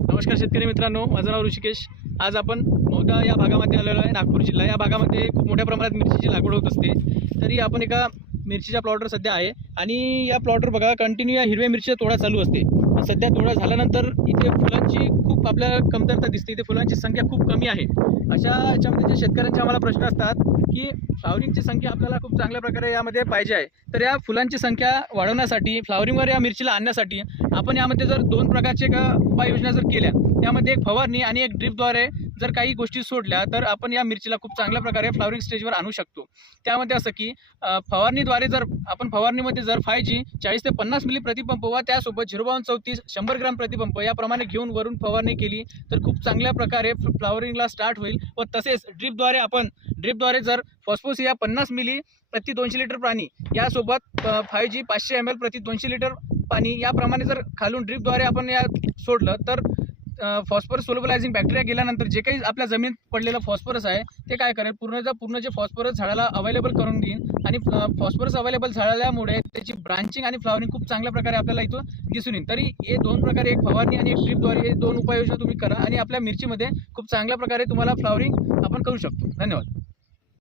नमस्कार शेतकरी मित्रांनो, माझं नाव ऋषिकेश। आज आपण मौदा या भागामध्ये आलेलो आहे। नागपूर जिल्हा या भागामध्ये खूप मोठ्या प्रमाणात मिरचीची लागवड होत असते। तरी आपण एका मिरचीच्या प्लॉटवर सध्या आहे आणि या प्लॉटवर बघा कंटिन्यू या हिरव्या मिरचीचा तोडा चालू असते। सध्या तोडा झाल्यानंतर इथे फुलांची खूप आपल्याला कमतरता दिसते। इथे फुलांची संख्या खूप कमी आहे। अशा याच्यामध्ये जे शेतकऱ्यांचे आम्हाला प्रश्न असतात की फ्लावरिंगची संख्या आपल्याला खूप चांगल्या प्रकारे यामध्ये पाहिजे आहे। तर या फुलांची संख्या वाढवण्यासाठी फ्लावरिंगवर या मिरचीला आणण्यासाठी आपण यामध्ये जर दोन प्रकारचे उपाययोजना जर केल्या, त्यामध्ये एक फवारणी आणि एक ड्रिपद्वारे जर काही गोष्टी सोडल्या तर आपण या मिरचीला खूप चांगल्या प्रकारे फ्लावरिंग स्टेजवर आणू शकतो। त्यामध्ये असं की फवारणीद्वारे जर आपण फवारणीमध्ये जर 5G 40 ते 50 मिली प्रतिपंप व त्यासोबत 05234 100 ग्राम प्रतिपंप याप्रमाणे घेऊन वरून फवारणी केली तर खूप चांगल्या प्रकारे फ्लावरिंगला स्टार्ट होईल। व तसेच ड्रिपद्वारे जर फॉस्फोरस या 50 मिली प्रति 200 लिटर पाणी यासोबत 5G 500 ml प्रति 200 लिटर पाणी याप्रमाणे जर खालून ड्रिपद्वारे आपण या सोडलं तर फॉस्फरस सोल्युबलायझिंग बॅक्टेरिया गेल्यानंतर जे काही आपल्या जमिनीत पडलेलं फॉस्फरस आहे ते काय करेल, पूर्ण जे फॉस्फरस झाडाला अवेलेबल करून देईल आणि फॉस्फरस अवेलेबल झाल्यामुळे त्याची ब्रांचिंग आणि फ्लावरिंग खूप चांगल्या प्रकारे आपल्याला इथून दिसून येईल। तरी हे दोन प्रकारे, एक फवारणी आणि एक ड्रिपद्वारे, हे दोन उपाययोजना तुम्ही करा आणि आपल्या मिरचीमध्ये खूप चांगल्या प्रकारे तुम्हाला फ्लावरिंग आपण करू शकतो। धन्यवाद।